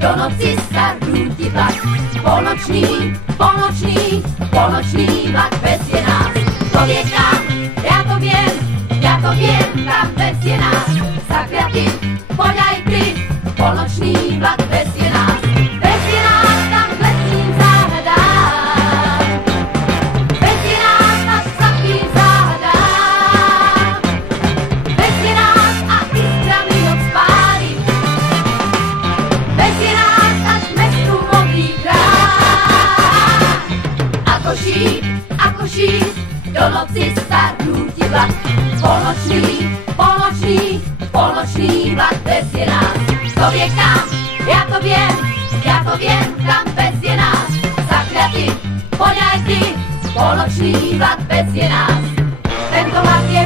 do noci sa rúti vlak. Polnočný, polnočný, polnočný vlak vezie nás. To vie kam, ja to viem, kam vezie nás. Zakliatý, poď aj ty, polnočný vlak vezie nás. Vezie nás tam k letným záhradám. Vezie nás až k sladkým záhradám. Vezie nás a iskrami noc spáli. Vezie nás až k mestu modrých rád. Ako šíp, do noci sa rúti vlak. Polnočný, polnočný, polnočný vlak vezie nás. To vie kam, ja to viem, kam vezie nás. Zakliatý, poď aj ty, polnočný vlak vezie nás. Tento vlak je